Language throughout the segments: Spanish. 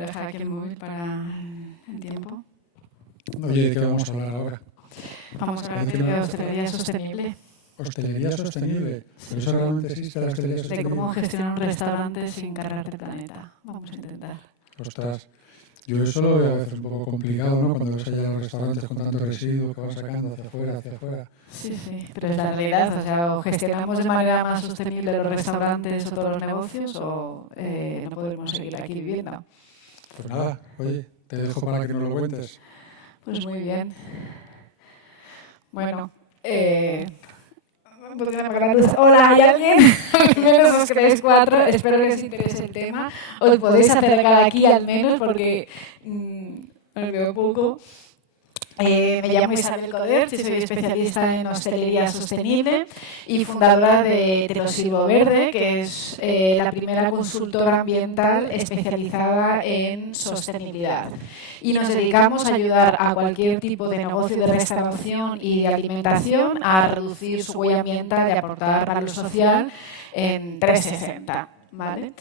a dejar aquí el móvil para el tiempo. Oye, ¿de qué vamos a hablar ahora? Vamos a hablar de hostelería sostenible. ¿Hostelería sostenible? ¿Pero eso realmente existe la hostelería De sostenible? cómo gestionar un restaurante sin cargarte el planeta. Vamos a intentar. Ostras, yo eso lo veo a veces un poco complicado, ¿no? Cuando ves allá a los restaurantes con tanto residuo que van sacando hacia afuera, hacia afuera. Sí, sí, pero es la realidad. O sea, o gestionamos de manera más sostenible los restaurantes o todos los negocios o no podemos seguir aquí viviendo. Pues nada, oye, te dejo para que nos lo cuentes. Pues muy bien. Bueno, hola, ¿hay alguien? Al menos os creéis 4, espero que os interese el tema. Os podéis acercar aquí al menos porque os veo poco. Me llamo Isabel Coder, soy especialista en hostelería sostenible y fundadora de Te lo sirvo verde, que es la primera consultora ambiental especializada en sostenibilidad. Y nos dedicamos a ayudar a cualquier tipo de negocio de restauración y de alimentación a reducir su huella ambiental y aportar valor social en 360, ¿vale?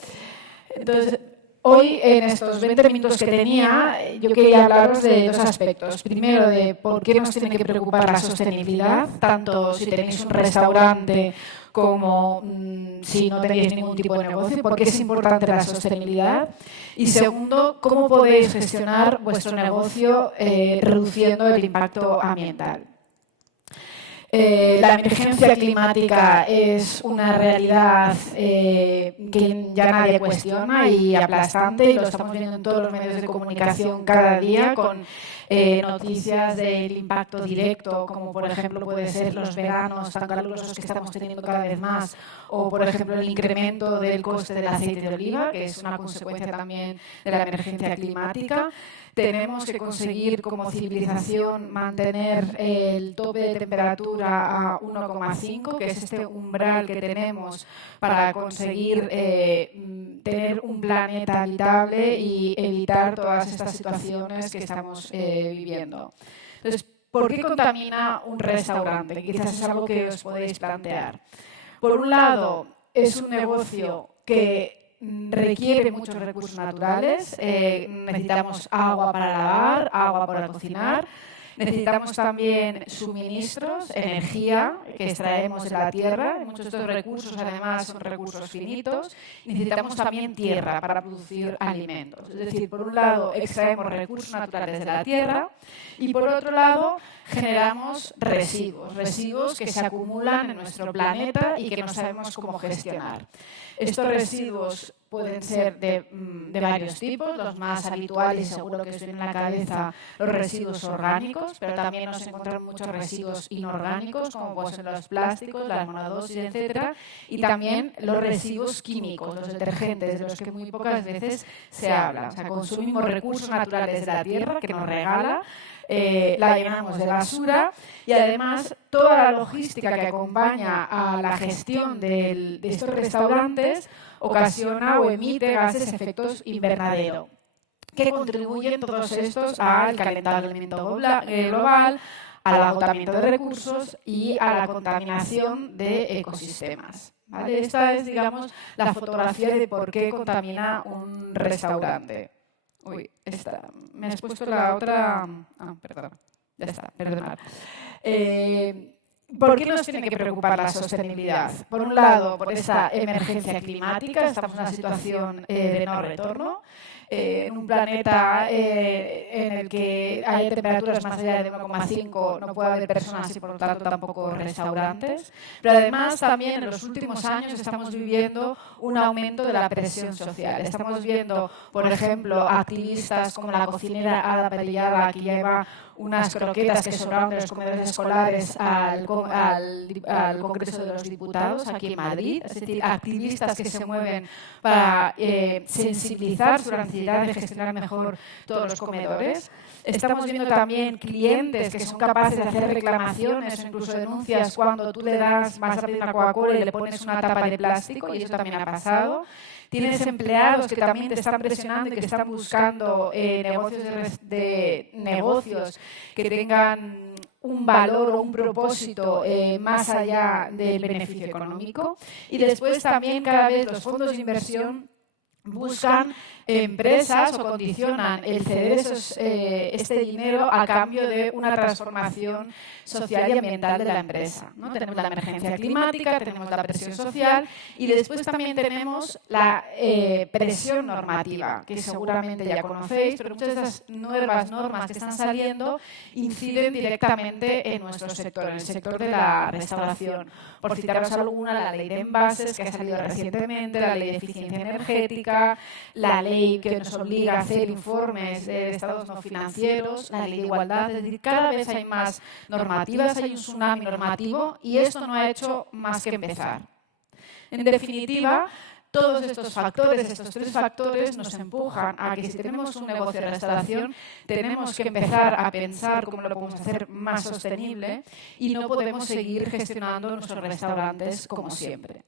Entonces, hoy, en estos 20 minutos que tenía, yo quería hablaros de dos aspectos. Primero, de por qué nos tiene que preocupar la sostenibilidad, tanto si tenéis un restaurante como si no tenéis ningún tipo de negocio, por qué es importante la sostenibilidad. Y segundo, cómo podéis gestionar vuestro negocio reduciendo el impacto ambiental. La emergencia climática es una realidad que ya nadie cuestiona y aplastante, y lo estamos viendo en todos los medios de comunicación cada día con noticias del impacto directo, como por ejemplo puede ser los veranos tan calurosos que estamos teniendo cada vez más, o por ejemplo el incremento del coste del aceite de oliva, que es una consecuencia también de la emergencia climática. Tenemos que conseguir como civilización mantener el tope de temperatura a 1,5, que es este umbral que tenemos para conseguir tener un planeta habitable y evitar todas estas situaciones que estamos viviendo. Entonces, ¿por qué contamina un restaurante? Quizás es algo que os podéis plantear. Por un lado, es un negocio que requiere muchos recursos naturales, necesitamos agua para lavar, agua para cocinar, necesitamos también suministros, energía que extraemos de la tierra, muchos de estos recursos además son recursos finitos, necesitamos también tierra para producir alimentos. Es decir, por un lado extraemos recursos naturales de la tierra y por otro lado generamos residuos que se acumulan en nuestro planeta y que no sabemos cómo gestionar. Estos residuos pueden ser de varios tipos, los más habituales, seguro que os vienen a la cabeza, los residuos orgánicos, pero también nos encontramos muchos residuos inorgánicos, como pueden ser los plásticos, las monodosis, etcétera, y también los residuos químicos, los detergentes, de los que muy pocas veces se habla. O sea, consumimos recursos naturales de la tierra que nos regala, la llenamos de basura y además toda la logística que acompaña a la gestión de estos restaurantes ocasiona o emite gases efectos invernadero, que contribuyen todos estos al calentamiento global, al agotamiento de recursos y a la contaminación de ecosistemas. ¿Vale? Esta es, digamos, la fotografía de por qué contamina un restaurante. Uy, me has puesto la otra. Ah, perdón. Ya está, perdonad. ¿Por qué nos tiene que preocupar la sostenibilidad? Por un lado, por esta emergencia climática, estamos en una situación de no retorno, en un planeta en el que hay temperaturas más allá de 1,5, no puede haber personas y por lo tanto tampoco restaurantes, pero además también en los últimos años estamos viviendo un aumento de la presión social. Estamos viendo, por ejemplo, activistas como la cocinera Ada Parellada, que lleva unas croquetas que sobraron de los comedores escolares al Congreso de los Diputados aquí en Madrid, es decir, activistas que se mueven para sensibilizar sobre la necesidad de gestionar mejor todos los comedores. Estamos viendo también clientes que son capaces de hacer reclamaciones o incluso denuncias cuando tú vas a pedir una Coca-Cola y le pones una tapa de plástico, y eso también ha pasado. Tienes empleados que también te están presionando y que están buscando negocios que tengan un valor o un propósito más allá del beneficio económico. Y después también cada vez los fondos de inversión buscan empresas o condicionan el ceder este dinero a cambio de una transformación social y ambiental de la empresa, ¿no? Tenemos la emergencia climática, tenemos la presión social y después también tenemos la presión normativa, que seguramente ya conocéis, pero muchas de esas nuevas normas que están saliendo inciden directamente en nuestro sector, en el sector de la restauración. Por citaros alguna, la ley de envases que ha salido recientemente, la ley de eficiencia energética, la ley que nos obliga a hacer informes de estados no financieros, la ley de igualdad. Es decir, cada vez hay más normativas, hay un tsunami normativo y esto no ha hecho más que empezar. En definitiva, todos estos factores, estos tres factores, nos empujan a que si tenemos un negocio de restauración, tenemos que empezar a pensar cómo lo podemos hacer más sostenible y no podemos seguir gestionando nuestros restaurantes como siempre.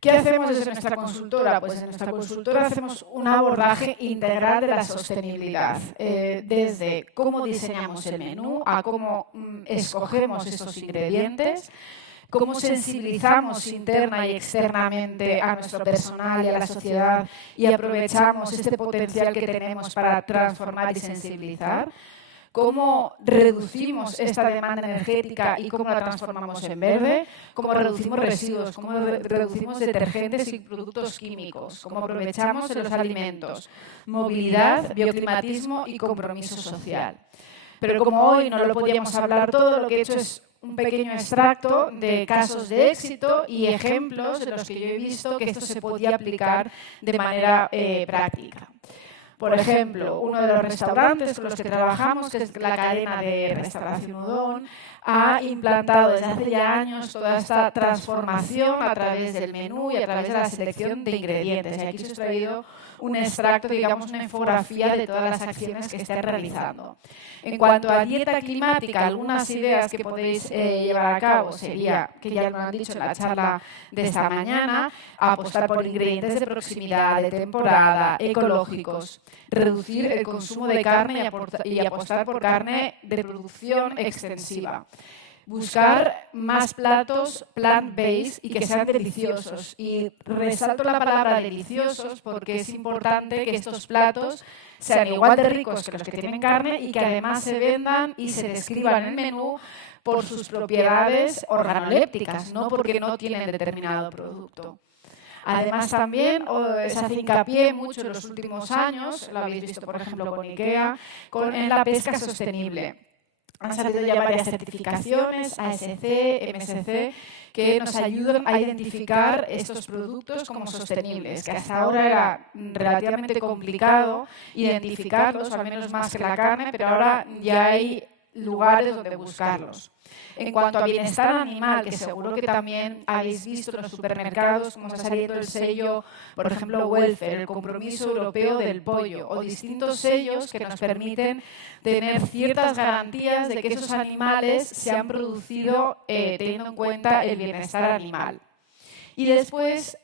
¿Qué hacemos desde nuestra consultora? Pues en nuestra consultora hacemos un abordaje integral de la sostenibilidad, desde cómo diseñamos el menú a cómo escogemos estos ingredientes, cómo sensibilizamos interna y externamente a nuestro personal y a la sociedad y aprovechamos este potencial que tenemos para transformar y sensibilizar, cómo reducimos esta demanda energética y cómo la transformamos en verde, cómo reducimos residuos, cómo reducimos detergentes y productos químicos, cómo aprovechamos en los alimentos, movilidad, bioclimatismo y compromiso social. Pero como hoy no lo podíamos hablar todo, lo que he hecho es un pequeño extracto de casos de éxito y ejemplos de los que yo he visto que esto se podía aplicar de manera práctica. Por ejemplo, uno de los restaurantes con los que trabajamos, que es la cadena de restauración Udon, ha implantado desde hace ya años toda esta transformación a través del menú y a través de la selección de ingredientes. Y aquí os he traído un extracto, digamos, una infografía de todas las acciones que están realizando. En cuanto a dieta climática, algunas ideas que podéis llevar a cabo sería, que ya lo han dicho en la charla de esta mañana, apostar por ingredientes de proximidad, de temporada, ecológicos, reducir el consumo de carne y apostar por carne de producción extensiva. Buscar más platos plant-based y que sean deliciosos. Y resalto la palabra deliciosos porque es importante que estos platos sean igual de ricos que los que tienen carne y que además se vendan y se describan en el menú por sus propiedades organolépticas, no porque no tienen determinado producto. Además, también se hace hincapié mucho en los últimos años, lo habéis visto, por ejemplo, con IKEA, en la pesca sostenible. Han salido ya varias certificaciones, ASC, MSC, que nos ayudan a identificar estos productos como sostenibles, que hasta ahora era relativamente complicado identificarlos, al menos más que la carne, pero ahora ya hay lugares donde buscarlos. En cuanto a bienestar animal, que seguro que también habéis visto en los supermercados cómo está saliendo el sello, por ejemplo, Welfare, el compromiso europeo del pollo, o distintos sellos que nos permiten tener ciertas garantías de que esos animales se han producido teniendo en cuenta el bienestar animal. Y después,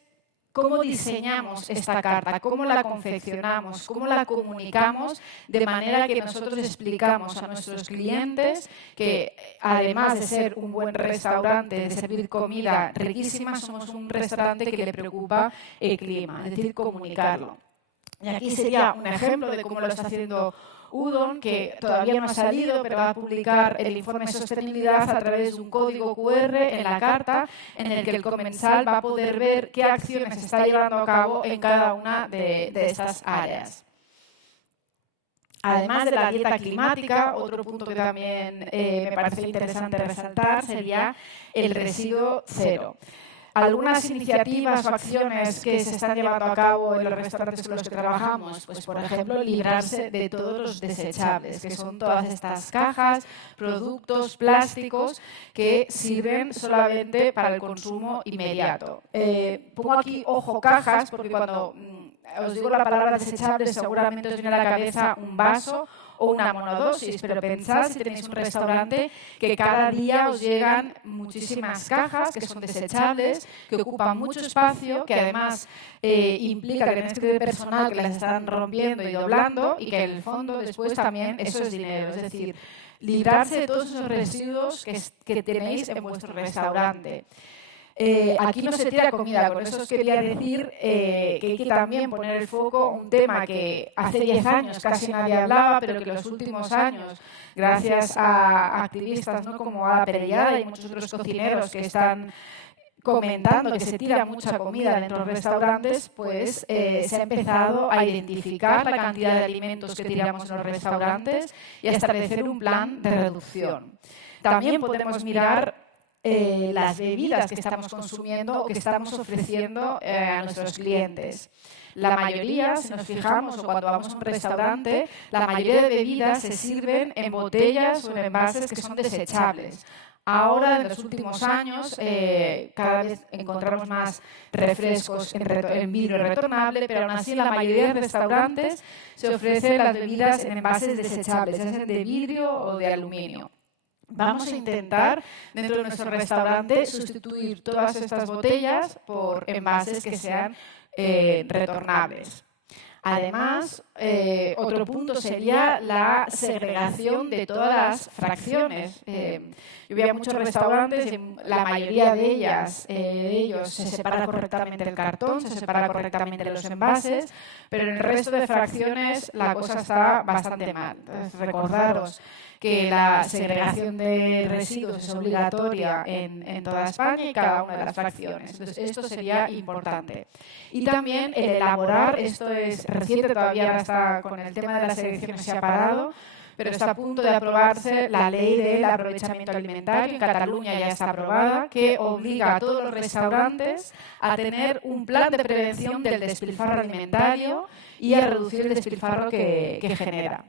cómo diseñamos esta carta, cómo la confeccionamos, cómo la comunicamos de manera que nosotros explicamos a nuestros clientes que además de ser un buen restaurante, de servir comida riquísima, somos un restaurante que le preocupa el clima, es decir, comunicarlo. Y aquí sería un ejemplo de cómo lo está haciendo Udon, que todavía no ha salido, pero va a publicar el informe de sostenibilidad a través de un código QR en la carta, en el que el comensal va a poder ver qué acciones se está llevando a cabo en cada una de estas áreas. Además de la dieta climática, otro punto que también me parece interesante resaltar sería el residuo cero. Algunas iniciativas o acciones que se están llevando a cabo en los restaurantes con los que trabajamos, pues por ejemplo, librarse de todos los desechables, que son todas estas cajas, productos, plásticos que sirven solamente para el consumo inmediato. Pongo aquí, ojo, cajas, porque cuando os digo la palabra desechables seguramente os viene a la cabeza un vaso o una monodosis, pero pensad si tenéis un restaurante que cada día os llegan muchísimas cajas que son desechables, que ocupan mucho espacio, que además implica que tenéis que tener personal que las están rompiendo y doblando y que en el fondo después también eso es dinero, es decir, librarse de todos esos residuos que tenéis en vuestro restaurante. Aquí no se tira comida, con eso os quería decir que hay que también poner el foco un tema que hace 10 años casi nadie hablaba, pero que en los últimos años, gracias a activistas, ¿no?, como Ada Perellada y muchos otros cocineros que están comentando que se tira mucha comida dentro de los restaurantes, pues se ha empezado a identificar la cantidad de alimentos que tiramos en los restaurantes y a establecer un plan de reducción. También podemos mirar las bebidas que estamos consumiendo o que estamos ofreciendo a nuestros clientes. La mayoría, si nos fijamos, o cuando vamos a un restaurante, la mayoría de bebidas se sirven en botellas o en envases que son desechables. Ahora, en los últimos años, cada vez encontramos más refrescos en vidrio retornable, pero aún así en la mayoría de restaurantes se ofrecen las bebidas en envases desechables, ya sean de vidrio o de aluminio. Vamos a intentar, dentro de nuestro restaurante, sustituir todas estas botellas por envases que sean retornables. Además, otro punto sería la segregación de todas las fracciones. Yo veía muchos restaurantes y la mayoría de ellos se separa correctamente el cartón, se separa correctamente los envases, pero en el resto de fracciones la cosa está bastante mal. Entonces, recordaros que la segregación de residuos es obligatoria en toda España y cada una de las fracciones. Entonces, esto sería importante. Y también el elaborar, esto es reciente, todavía está con el tema de la selección se ha parado, pero está a punto de aprobarse la ley del aprovechamiento alimentario. En Cataluña ya está aprobada, que obliga a todos los restaurantes a tener un plan de prevención del despilfarro alimentario y a reducir el despilfarro que genera.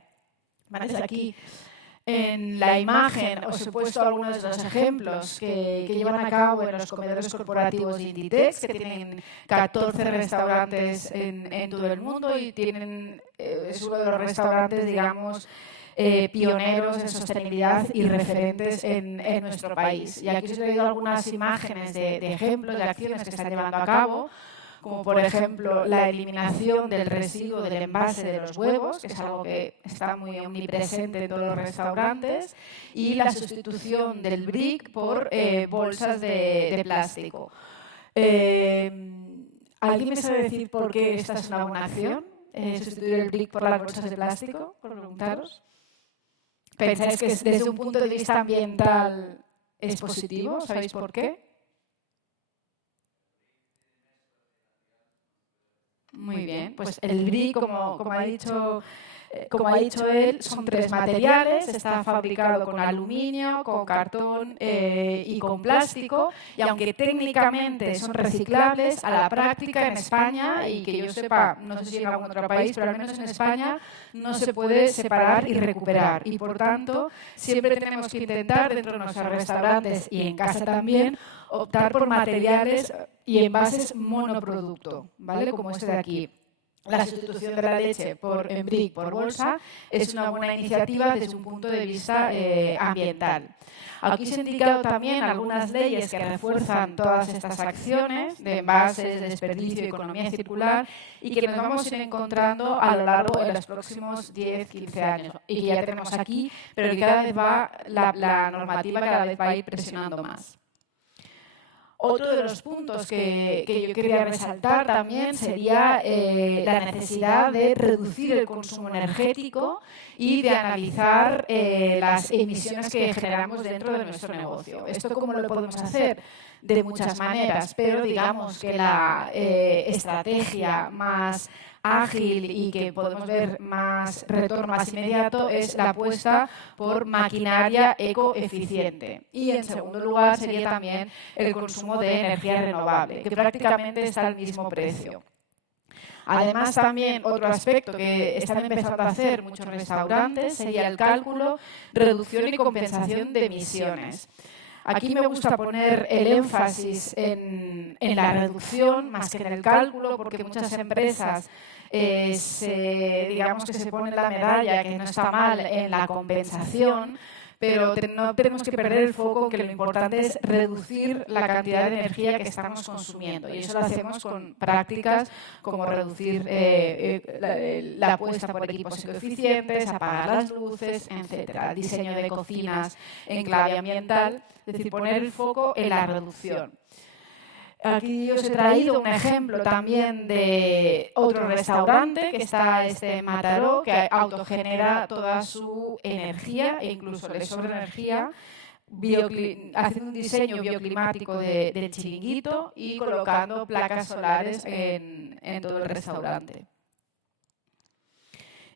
¿Vale? Desde aquí, en la imagen os he puesto algunos de los ejemplos que llevan a cabo en los comedores corporativos de Inditex, que tienen 14 restaurantes en todo el mundo y es uno de los restaurantes, digamos, pioneros en sostenibilidad y referentes en nuestro país. Y aquí os he traído algunas imágenes de ejemplos de acciones que están llevando a cabo, como por ejemplo la eliminación del residuo del envase de los huevos, que es algo que está muy omnipresente en todos los restaurantes, y la sustitución del brick por bolsas de plástico. ¿Alguien me sabe decir por qué esta es una buena acción? Sustituir el brick por las bolsas de plástico, por preguntaros. ¿Pensáis que desde un punto de vista ambiental es positivo? ¿Sabéis por qué? Muy bien, pues el brick, como ha dicho él, son 3 materiales, está fabricado con aluminio, con cartón y con plástico, y aunque técnicamente son reciclables, a la práctica en España, y que yo sepa, no sé si en algún otro país, pero al menos en España, no se puede separar y recuperar. Y por tanto, siempre tenemos que intentar, dentro de nuestros restaurantes y en casa también, optar por materiales y envases monoproducto, ¿vale? Como este de aquí. La sustitución de la leche en brick por bolsa es una buena iniciativa desde un punto de vista ambiental. Aquí se han indicado también algunas leyes que refuerzan todas estas acciones de envases, desperdicio y economía circular y que nos vamos a ir encontrando a lo largo de los próximos 10-15 años. Y que ya tenemos aquí, pero que cada vez la normativa cada vez va a ir presionando más. Otro de los puntos que yo quería resaltar también sería la necesidad de reducir el consumo energético y de analizar las emisiones que generamos dentro de nuestro negocio. ¿Esto cómo lo podemos hacer? De muchas maneras, pero digamos que la estrategia más ágil y que podemos ver más retorno más inmediato es la apuesta por maquinaria ecoeficiente. Y en segundo lugar sería también el consumo de energía renovable, que prácticamente está al mismo precio. Además, también otro aspecto que están empezando a hacer muchos restaurantes sería el cálculo, reducción y compensación de emisiones. Aquí me gusta poner el énfasis en la reducción más que en el cálculo, porque muchas empresas digamos que se ponen la medalla, que no está mal, en la compensación, pero no tenemos que perder el foco, que lo importante es reducir la cantidad de energía que estamos consumiendo. Y eso lo hacemos con prácticas como reducir la apuesta por equipos ecoeficientes, apagar las luces, etcétera, diseño de cocinas en clave ambiental, es decir, poner el foco en la reducción. Aquí os he traído un ejemplo también de otro restaurante que está en Mataró, que autogenera toda su energía e incluso le sobra energía haciendo un diseño bioclimático del chiringuito y colocando placas solares en todo el restaurante.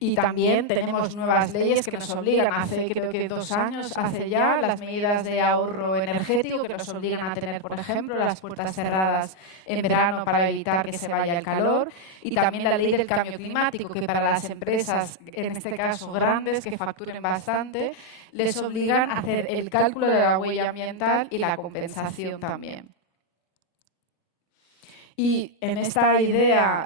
Y también tenemos nuevas leyes que nos obligan, hace creo que 2 años, hace ya, las medidas de ahorro energético que nos obligan a tener, por ejemplo, las puertas cerradas en verano para evitar que se vaya el calor, y también la ley del cambio climático, que para las empresas, en este caso grandes, que facturen bastante, les obligan a hacer el cálculo de la huella ambiental y la compensación también. Y en esta idea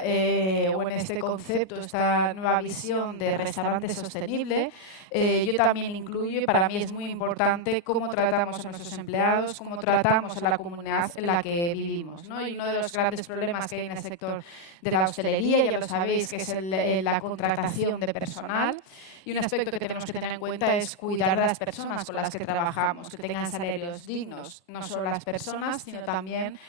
o en este concepto, esta nueva visión de restaurante sostenible, yo también incluyo, y para mí es muy importante, cómo tratamos a nuestros empleados, cómo tratamos a la comunidad en la que vivimos, ¿no? Y uno de los grandes problemas que hay en el sector de la hostelería, ya lo sabéis, que es la contratación de personal. Y un aspecto que tenemos que tener en cuenta es cuidar de las personas con las que trabajamos, que tengan salarios dignos, no solo las personas, sino también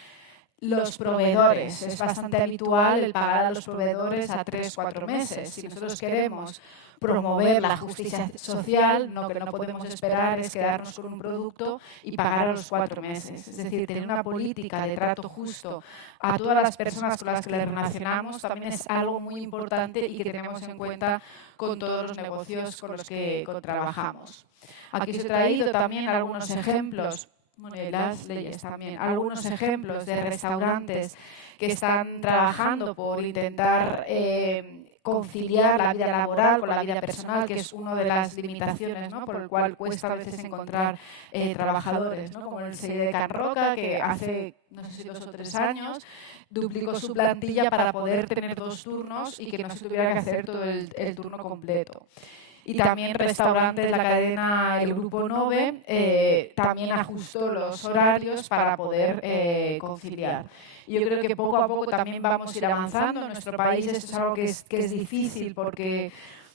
los proveedores. Es bastante habitual el pagar a los proveedores a 3-4 meses. Si nosotros queremos promover la justicia social, lo que no podemos esperar es quedarnos con un producto y pagar a los 4 meses. Es decir, tener una política de trato justo a todas las personas con las que le relacionamos también es algo muy importante y que tenemos en cuenta con todos los negocios con los que trabajamos. Aquí os he traído también algunos ejemplos. Bueno, y las leyes también. Algunos ejemplos de restaurantes que están trabajando por intentar conciliar la vida laboral con la vida personal, que es una de las limitaciones, ¿no?, por el cual cuesta a veces encontrar trabajadores, ¿no?, como el CIE de Can Roca, que hace, no sé si 2 o 3 años, duplicó su plantilla para poder tener 2 turnos y que no se tuviera que hacer todo el turno completo. Y también restaurantes de la cadena El Grupo Nove también ajustó los horarios para poder conciliar. Yo creo que poco a poco también vamos a ir avanzando. En nuestro país esto es algo que es difícil porque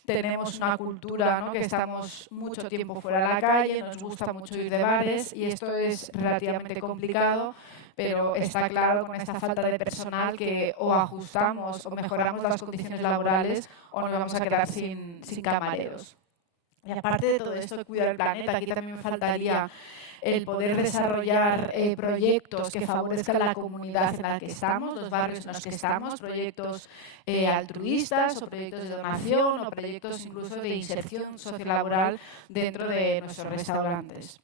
tenemos una cultura, ¿no?, que estamos mucho tiempo fuera de la calle, nos gusta mucho ir de bares y esto es relativamente complicado, pero está claro con esta falta de personal que o ajustamos o mejoramos las condiciones laborales o nos vamos a quedar sin camareros. Y aparte de todo esto de cuidar el planeta, aquí también me faltaría el poder desarrollar proyectos que favorezcan la comunidad en la que estamos, los barrios en los que estamos, proyectos altruistas o proyectos de donación o proyectos incluso de inserción sociolaboral dentro de nuestros restaurantes.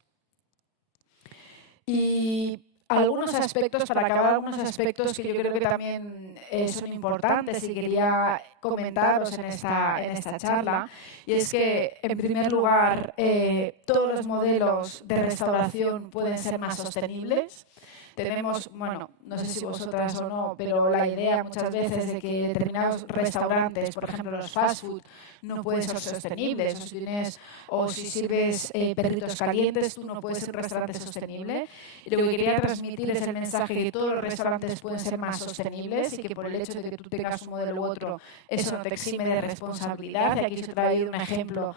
Y algunos aspectos, para acabar, algunos aspectos que yo creo que también son importantes y quería comentaros en esta charla, y es que, en primer lugar, todos los modelos de restauración pueden ser más sostenibles. Tenemos, bueno, no sé si vosotras o no, pero la idea muchas veces de que determinados restaurantes, por ejemplo los fast food, no pueden ser sostenibles. O si sirves perritos calientes, tú no puedes ser un restaurante sostenible. Y lo que quería transmitir es el mensaje de que todos los restaurantes pueden ser más sostenibles y que por el hecho de que tú tengas un modelo u otro, eso no te exime de responsabilidad. Y aquí os he traído un ejemplo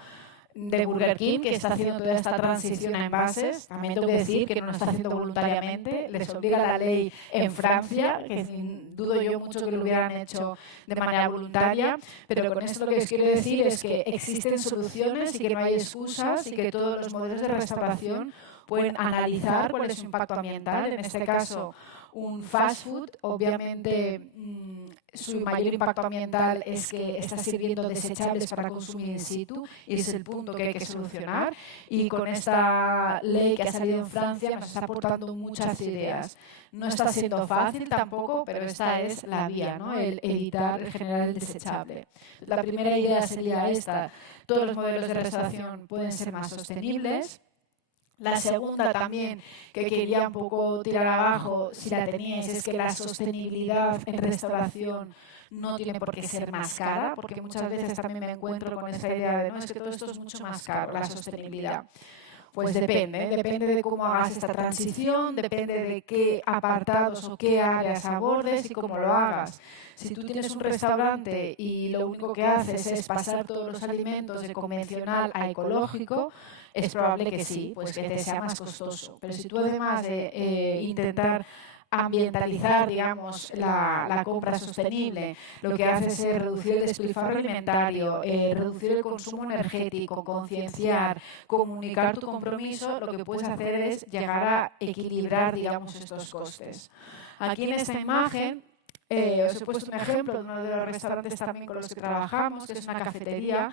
de Burger King, que está haciendo toda esta transición a envases. También tengo que decir que no lo está haciendo voluntariamente, les obliga la ley en Francia, que dudo yo mucho que lo hubieran hecho de manera voluntaria, pero con esto lo que os quiero decir es que existen soluciones y que no hay excusas y que todos los modelos de restauración pueden analizar cuál es su impacto ambiental. En este caso, un fast food, obviamente su mayor impacto ambiental es que está sirviendo desechables para consumir in situ y ese es el punto que hay que solucionar. Y con esta ley que ha salido en Francia nos está aportando muchas ideas. No está siendo fácil tampoco, pero esta es la vía, ¿no?, el evitar generar el desechable. La primera idea sería esta: todos los modelos de restauración pueden ser más sostenibles. La segunda también, que quería un poco tirar abajo, si la teníais, es que la sostenibilidad en restauración no tiene por qué ser más cara, porque muchas veces también me encuentro con esa idea de no, es que todo esto es mucho más caro, la sostenibilidad. Pues depende de cómo hagas esta transición, depende de qué apartados o qué áreas abordes y cómo lo hagas. Si tú tienes un restaurante y lo único que haces es pasar todos los alimentos de convencional a ecológico, es probable que sí, pues que te sea más costoso. Pero si tú además de intentar ambientalizar, digamos, la compra sostenible, lo que hace es reducir el despilfarro alimentario, reducir el consumo energético, concienciar, comunicar tu compromiso, lo que puedes hacer es llegar a equilibrar, digamos, estos costes. Aquí en esta imagen os he puesto un ejemplo de uno de los restaurantes también con los que trabajamos, que es una cafetería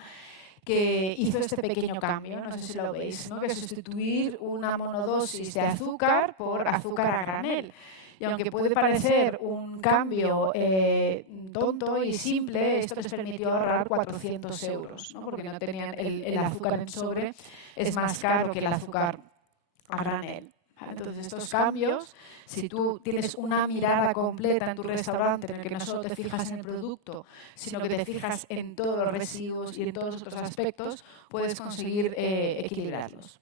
que hizo este pequeño cambio, no sé si lo veis, ¿no? Que es sustituir una monodosis de azúcar por azúcar a granel. Y aunque puede parecer un cambio tonto y simple, esto les permitió ahorrar 400 euros, ¿no? Porque no tenían el azúcar en sobre, es más caro que el azúcar a granel. Entonces, estos cambios, si tú tienes una mirada completa en tu restaurante, en el que no solo te fijas en el producto, sino que te fijas en todos los residuos y en todos los otros aspectos, puedes conseguir equilibrarlos.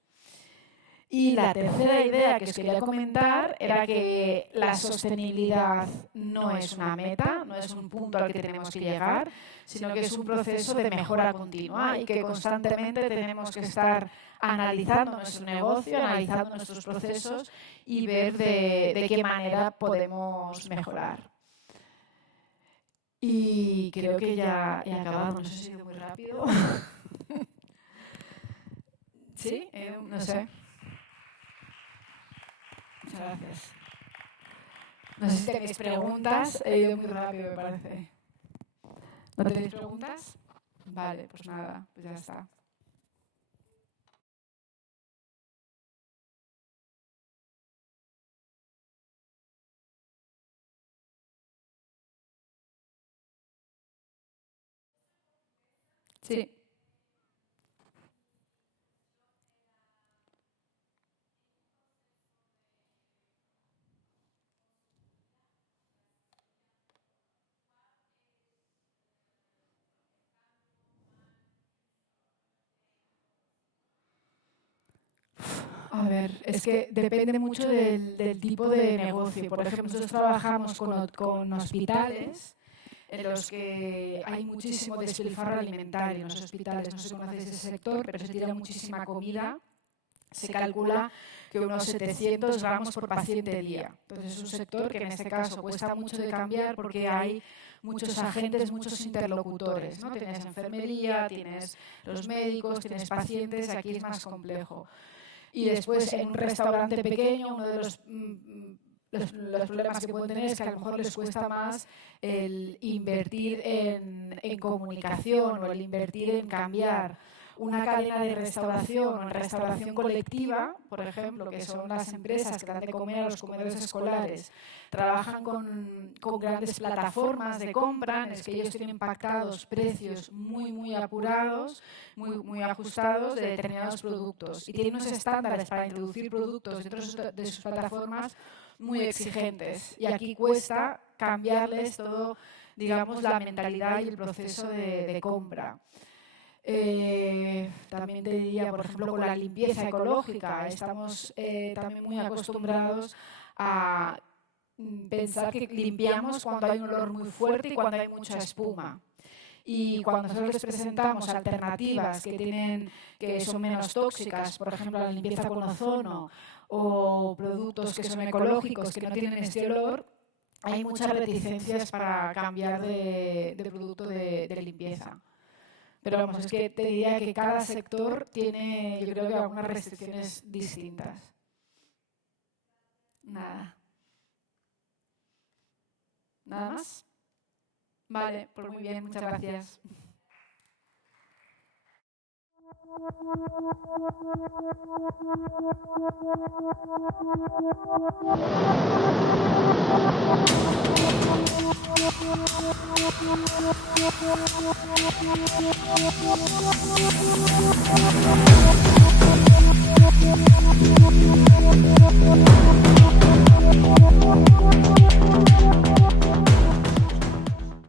Y la tercera idea que os quería comentar era que la sostenibilidad no es una meta, no es un punto al que tenemos que llegar, sino que es un proceso de mejora continua y que constantemente tenemos que estar analizando nuestro negocio, analizando nuestros procesos y ver de qué manera podemos mejorar. Y creo que ya he acabado, no sé si he ido muy rápido. ¿Sí? No sé. Muchas gracias. No sé si tenéis preguntas. He ido muy rápido, me parece. ¿No tenéis preguntas? Vale, pues nada, pues ya está. Sí. A ver, es que depende mucho del tipo de negocio. Por ejemplo, nosotros trabajamos con hospitales en los que hay muchísimo despilfarro alimentario en los hospitales. No sé si conocéis ese sector, pero se tira muchísima comida. Se calcula que unos 700 gramos por paciente día. Entonces es un sector que en este caso cuesta mucho de cambiar porque hay muchos agentes, muchos interlocutores, ¿no? Tienes enfermería, tienes los médicos, tienes pacientes, aquí es más complejo. Y después en un restaurante pequeño, uno de los problemas que pueden tener es que a lo mejor les cuesta más el invertir en comunicación o el invertir en cambiar una cadena de restauración o en restauración colectiva, por ejemplo, que son las empresas que dan de comer a los comedores escolares, trabajan con grandes plataformas de compra en las que ellos tienen pactados precios muy apurados, muy ajustados de determinados productos y tienen unos estándares para introducir productos dentro de sus plataformas muy exigentes. Y aquí cuesta cambiarles todo, digamos, la mentalidad y el proceso de compra. También te diría, por ejemplo, con la limpieza ecológica, estamos también muy acostumbrados a pensar que limpiamos cuando hay un olor muy fuerte y cuando hay mucha espuma. Y cuando nosotros les presentamos alternativas que son menos tóxicas, por ejemplo, la limpieza con ozono o productos que son ecológicos, que no tienen este olor, hay muchas reticencias para cambiar de producto de limpieza. Pero vamos, es que te diría que cada sector tiene, yo creo que algunas restricciones distintas. Nada. ¿Nada más? Vale, pues muy bien, muchas gracias.